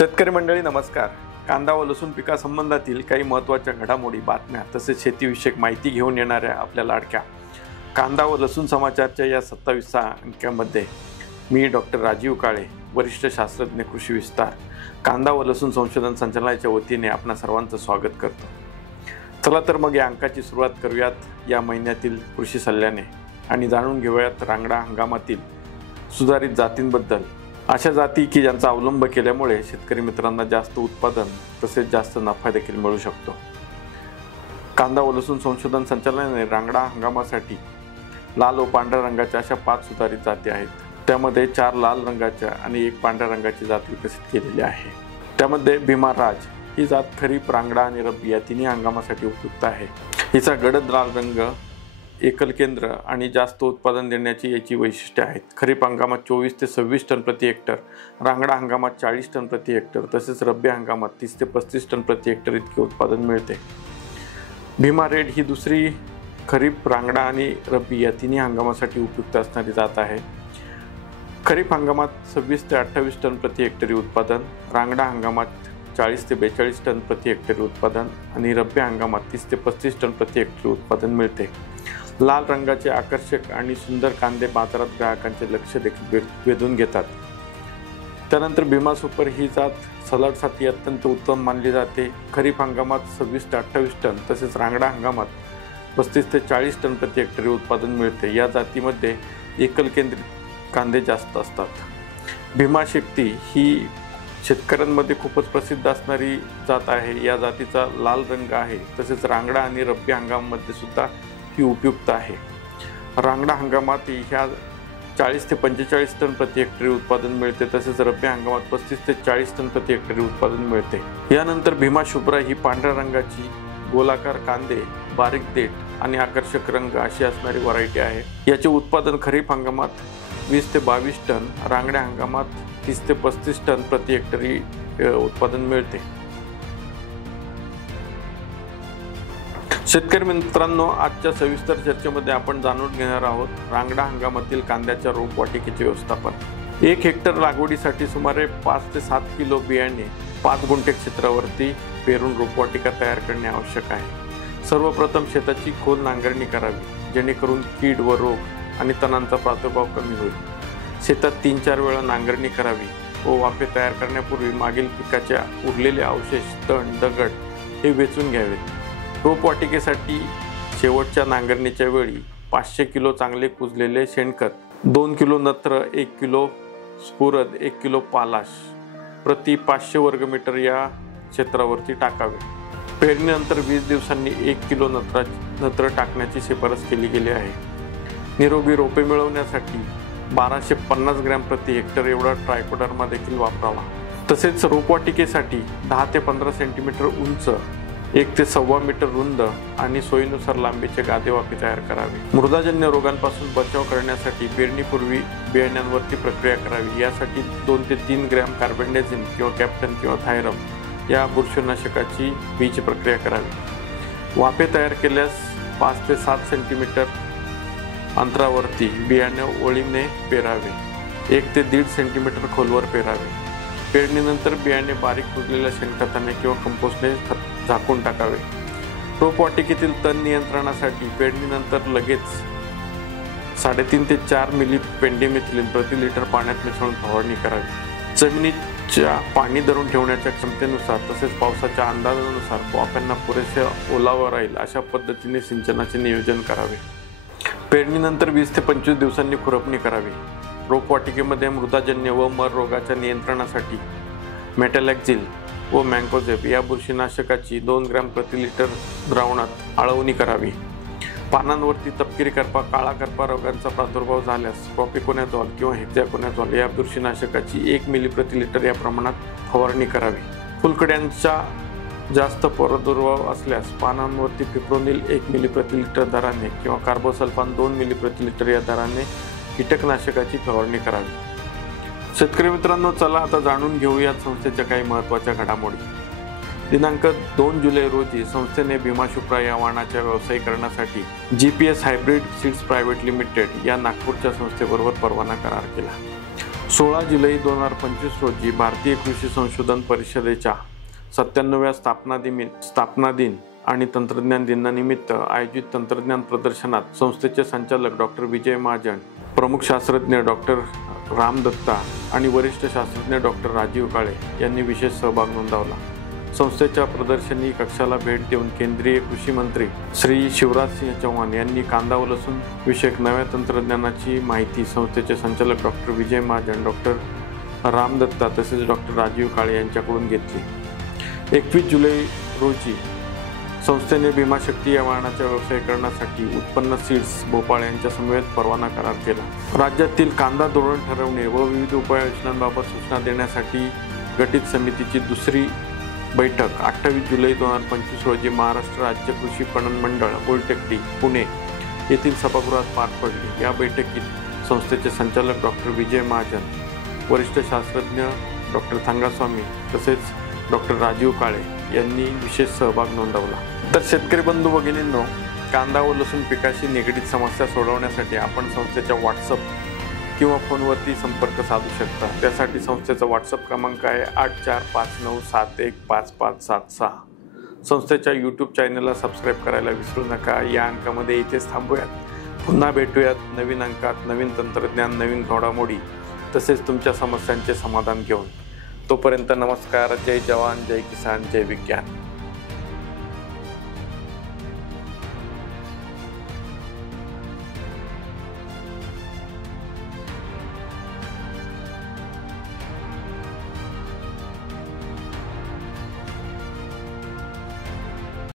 शेतकरी मंडळी नमस्कार. कांदा व लसूण पिकासंबंधातील काही महत्त्वाच्या घडामोडी, बातम्या तसेच शेतीविषयक माहिती घेऊन येणाऱ्या आपल्या लाडक्या कांदा व लसूण समाचारच्या या 27व्या अंकामध्ये मी डॉक्टर राजीव काळे, वरिष्ठ शास्त्रज्ञ कृषी विस्तार, कांदा व लसूण संशोधन संचालनालयाच्या वतीने आपणा सर्वांचं स्वागत करतो. चला तर मग या अंकाची सुरुवात करूयात या महिन्यातील कृषी सल्ल्याने आणि जाणून घेऊयात रांगडा हंगामातील सुधारित जातींबद्दल. अशा जाती की ज्यांचा अवलंब केल्यामुळे शेतकरी मित्रांना जास्त उत्पादन तसेच जास्त नफा देखील मिळू शकतो. कांदा व लसूण संशोधन संचालनालयाने रांगडा हंगामासाठी लाल व पांढऱ्या रंगाच्या अशा 5 सुधारित जाती आहेत. त्यामध्ये 4 लाल रंगाच्या आणि 1 पांढऱ्या रंगाची जात विकसित केलेली आहे. त्यामध्ये भीमा राज ही जात खरीप, रांगडा आणि रब्बी या तिन्ही हंगामासाठी उपयुक्त आहे. हिचा गडद लाल रंग, एकल केंद्र आणि जास्त उत्पादन देण्याची याची वैशिष्ट्ये आहेत. खरीप हंगामात 24 ते 26 टन प्रति हेक्टर, रांगडा हंगामात 40 टन प्रति हेक्टर तसेच रब्बी हंगामात 30 ते 35 टन प्रति हेक्टर इतके उत्पादन मिळते. भीमा रेड ही दुसरी खरीप, रांगडा आणि रब्बी या तिन्ही हंगामासाठी उपयुक्त असणारी जात आहे. खरीप हंगामात 26 ते 28 टन प्रति हेक्टरी उत्पादन, रांगडा हंगामात 40 ते 42 टन प्रति हेक्टरी उत्पादन आणि रब्बी हंगामात 30 ते 35 टन प्रति हेक्टरी उत्पादन मिळते. लाल रंगाचे आकर्षक आणि सुंदर कांदे बाजारात ग्राहकांचे लक्ष देखील वेधून घेतात. त्यानंतर भीमा सुपर ही जात सलाडसाठी अत्यंत उत्तम मानली जाते. खरीप हंगामात 26 ते 28 टन तसेच रांगडा हंगामात 35 ते 40 टन प्रति हेक्टरी उत्पादन मिळते. या जातीमध्ये एकल केंद्रित कांदे जास्त असतात. भीमा शक्ती ही शेतकऱ्यांमध्ये खूपच प्रसिद्ध असणारी जात आहे. या जातीचा लाल रंग आहे. तसेच रांगडा आणि रब्बी हंगामामध्ये सुद्धा ही उपयुक्त आहे. रांगडा हंगामात ह्या 40 ते 45 टन प्रति हेक्टरी उत्पादन मिळते. तसेच रब्बी हंगामात 35 ते 40 टन प्रति हेक्टरी उत्पादन मिळते. यानंतर भीमा शुभ्रा ही पांढऱ्या रंगाची गोलाकार कांदे, बारीक देठ आणि आकर्षक रंग अशी असणारी व्हरायटी आहे. याचे उत्पादन खरीप हंगामात 20 ते 22 टन, रांगड्या हंगामात 30 ते 35 टन प्रति हेक्टरी उत्पादन मिळते. शेतकरी मित्रांनो, आजच्या सविस्तर चर्चेमध्ये आपण जाणून घेणार आहोत रांगडा हंगामातील कांद्याच्या रोपवाटिकेचे व्यवस्थापन. 1 हेक्टर लागवडीसाठी सुमारे 5 ते 7 किलो बियाणे 5 गुंठे क्षेत्रावरती पेरून रोपवाटिका तयार करणे आवश्यक आहे. सर्वप्रथम शेताची खोल नांगरणी करावी, जेणेकरून कीड व रोग आणि तणांचा प्रादुर्भाव कमी होईल. शेतात 3-4 वेळा नांगरणी करावी व वाफे तयार करण्यापूर्वी मागील पिकाच्या उरलेले अवशेष, तण, दगड हे वेचून घ्यावेत. रोपवाटिकेसाठी शेवटच्या नांगरणीच्या वेळी 500 किलो चांगले कुजलेले शेणखत, 2 किलो नत्र, 1 किलो स्फुरद, 1 किलो पालाश प्रति 500 वर्गमीटर या क्षेत्रावरती टाकावे. पेरणीनंतर 20 दिवसांनी 1 किलो नत्र टाकण्याची शिफारस केली गेली आहे. निरोगी रोपे मिळवण्यासाठी 1250 ग्रॅम प्रति हेक्टर एवढा ट्रायकोडर्मा देखील वापरावा. तसेच रोपवाटिकेसाठी 10 ते 15 सेंटीमीटर उंच, 1 ते 1.25 मीटर रुंद आणि सोयीनुसार लांबीचे गादे वाफे तयार करावे. मृदाजन्य रोगांपासून बचाव करण्यासाठी पेरणीपूर्वी बियाण्यांवरती प्रक्रिया करावी. यासाठी 2 ते 3 ग्रॅम कार्बेंडाझिम किंवा कॅप्टन किंवा थायरम या बुरशीनाशकाची बीज प्रक्रिया करावी. वाफे तयार केल्यास 5 ते 7 सेंटीमीटर अंतरावरती बियाणे ओळीने पेरावे. 1 ते 1.5 सेंटीमीटर खोलवर पेरावे. पेरणीनंतर बियाणे बारीक कुजलेल्या शेणखताने किंवा कंपोस्टने झाकून टाकावे. रोपवाटिकेतील तण नियंत्रणासाठी पेरणीनंतर लगेच 3.5 ते 4 मिली पेंडिमिथिलिन प्रति लिटर पाण्यात मिसळून फवारणी करावी. जमिनीच्या पाणी धरून ठेवण्याच्या क्षमतेनुसार तसेच पावसाच्या अंदाजानुसार वाफ्यांना पुरेसे ओलावा राहील अशा पद्धतीने सिंचनाचे नियोजन करावे. पेरणीनंतर 20 ते 25 दिवसांनी खुरपणी करावी. रोपवाटिकेमध्ये मृदाजन्य व मर रोगाच्या नियंत्रणासाठी मेटॅलॅक्झिल व मँकोझेब या बुरशीनाशकाची 2 ग्रॅम प्रति लिटर द्रावणात आळवणी करावी. पानांवरती तपकिरी करपा, काळा करपा रोगांचा प्रादुर्भाव झाल्यास प्रॉपिकोनॅझॉल किंवा हेक्झॅकोनॅझॉल या बुरशीनाशकाची 1 मिली प्रति लिटर या प्रमाणात फवारणी करावी. फुलकड्यांचा जास्त प्रादुर्भाव असल्यास पानांवरती फिप्रोनिल 1 मिली प्रति लिटर दराने किंवा कार्बोसल्फान 2 मिली प्रति लिटर या दराने कीटकनाशकाची फवारणी करावी. शेतकरी मित्रांनो, चला आता जाणून घेऊयात संस्थेच्या काही महत्त्वाच्या घडामोडी. दिनांक 2 जुलै रोजी संस्थेने भीमा शुभ्रा या वाणाच्या व्यावसायीकरणासाठी GPS hybrid seeds private limited या नागपूरच्या संस्थेबरोबर परवाना करार केला. 16 जुलै 2025 रोजी भारतीय कृषी संशोधन परिषदेच्या 97व्या स्थापना दिन आणि तंत्रज्ञान दिनानिमित्त आयोजित तंत्रज्ञान प्रदर्शनात संस्थेचे संचालक डॉक्टर विजय महाजन, प्रमुख शास्त्रज्ञ डॉक्टर राम दत्ता आणि वरिष्ठ शास्त्रज्ञ डॉक्टर राजीव काळे यांनी विशेष सहभाग नोंदवला। संस्थेच्या प्रदर्शनी कक्षाला भेट देऊन केंद्रीय कृषी मंत्री श्री शिवराज सिंह चौहान यांनी कांदा व लसूण विषयक नव्या तंत्रज्ञानाची माहिती संस्थेचे संचालक डॉक्टर विजय महाजन, डॉक्टर राम दत्ता तसेच डॉक्टर राजीव काळे यांच्याकडून घेतली। 21 जुलै रोजी संस्थेने भीमाशक्ती या वाहनाच्या व्यवसायीकरणासाठी उत्पन्न सीड्स भोपाळ यांच्या समवेत परवाना करार केला। राज्यातील कांदा धोरण ठरवणे व विविध उपाययोजनांबाबत सूचना देण्यासाठी गठीत समितीची दुसरी बैठक 28 जुलै 2025 रोजी महाराष्ट्र राज्य कृषी पणन मंडळ गोलटेकडी पुणे येथील सभागृहात पार पडली। या बैठकीत संस्थेचे संचालक डॉक्टर विजय महाजन, वरिष्ठ शास्त्रज्ञ डॉक्टर थांगास्वामी तसेच डॉक्टर राजीव काळे यांनी विशेष सहभाग नोंदवला। तर शेतकरी बंधू भगिनींनो, कांदा व लसूण पिकाशी निगडीत समस्या सोडवण्यासाठी आपण संस्थेच्या व्हॉट्सअप किंवा फोनवरती संपर्क साधू शकता। त्यासाठी संस्थेचा व्हॉट्सअप क्रमांक आहे 8459715576। संस्थेच्या यूट्यूब चॅनलला सबस्क्राईब करायला विसरू नका। या अंकामध्ये इथेच थांबूयात। पुन्हा भेटूयात नवीन अंकात, नवीन तंत्रज्ञान, नवीन घडामोडी तसेच तुमच्या समस्यांचे समाधान घेऊन। तोपर्यंत नमस्कार। जय जवान, जय किसान, जय विज्ञान।